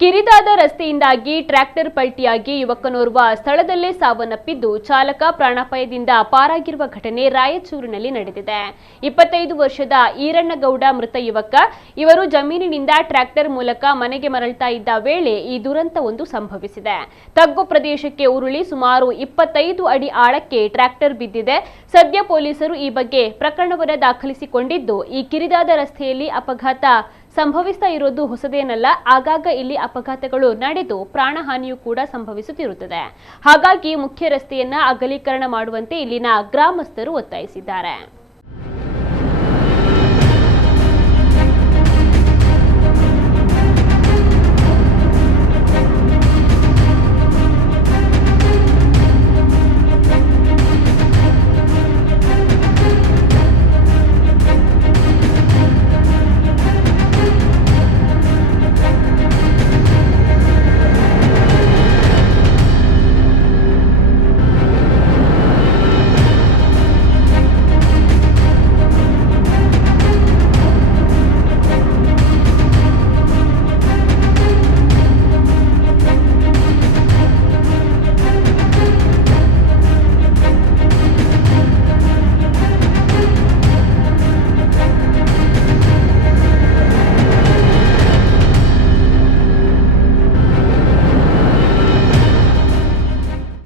ಕಿರಿದಾದ ರಸ್ತೆಯಿಂದಾಗಿ ಟ್ರ್ಯಾಕ್ಟರ್ ಪಲ್ಟಿಯಾಗಿ ಯುವಕನೋರ್ವ ಸ್ಥಳದಲ್ಲೇ ಸಾವನ್ನಪ್ಪಿದ್ದು ಚಾಲಕ ಪ್ರಾಣಾಪಾಯದಿಂದ ಪಾರಾಗಿರುವ ಘಟನೆ ರಾಯಚೂರಿನಲ್ಲಿ ನಡೆದಿದೆ. 25 ವರ್ಷದ ಈರಣ್ಣಗೌಡ ಮೃತ ಯುವಕ. ಇವರು ಜಮೀನಿನಿಂದ ಟ್ರ್ಯಾಕ್ಟರ್ ಮೂಲಕ ಮನೆಗೆ ಮರಳ್ತಾ ಇದ್ದ ವೇಳೆ ಈ ದುರಂತವೊಂದು ಸಂಭವಿಸಿದೆ. ತಗ್ಗು ಪ್ರದೇಶಕ್ಕೆ ಉರುಳಿ ಸುಮಾರು 25 ಅಡಿ ಆಳಕ್ಕೆ ಟ್ರ್ಯಾಕ್ಟರ್ ಬಿದ್ದಿದೆ. ಸದ್ಯ ಪೊಲೀಸರು ಈ ಬಗ್ಗೆ ಪ್ರಕರಣವನ್ನು ದಾಖಲಿಸಿಕೊಂಡಿದ್ದು, ಈ ಕಿರಿದಾದ ರಸ್ತೆಯಲ್ಲಿ ಅಪಘಾತ ಸಂಭವಿಸ್ತಾ ಇರೋದು ಹೊಸದೇನಲ್ಲ. ಆಗಾಗ ಇಲ್ಲಿ ಅಪಘಾತಗಳು ನಡೆದು ಪ್ರಾಣಹಾನಿಯೂ ಕೂಡ ಸಂಭವಿಸುತ್ತಿರುತ್ತದೆ. ಹಾಗಾಗಿ ಮುಖ್ಯ ರಸ್ತೆಯನ್ನ ಅಗಲೀಕರಣ ಮಾಡುವಂತೆ ಇಲ್ಲಿನ ಗ್ರಾಮಸ್ಥರು ಒತ್ತಾಯಿಸಿದ್ದಾರೆ.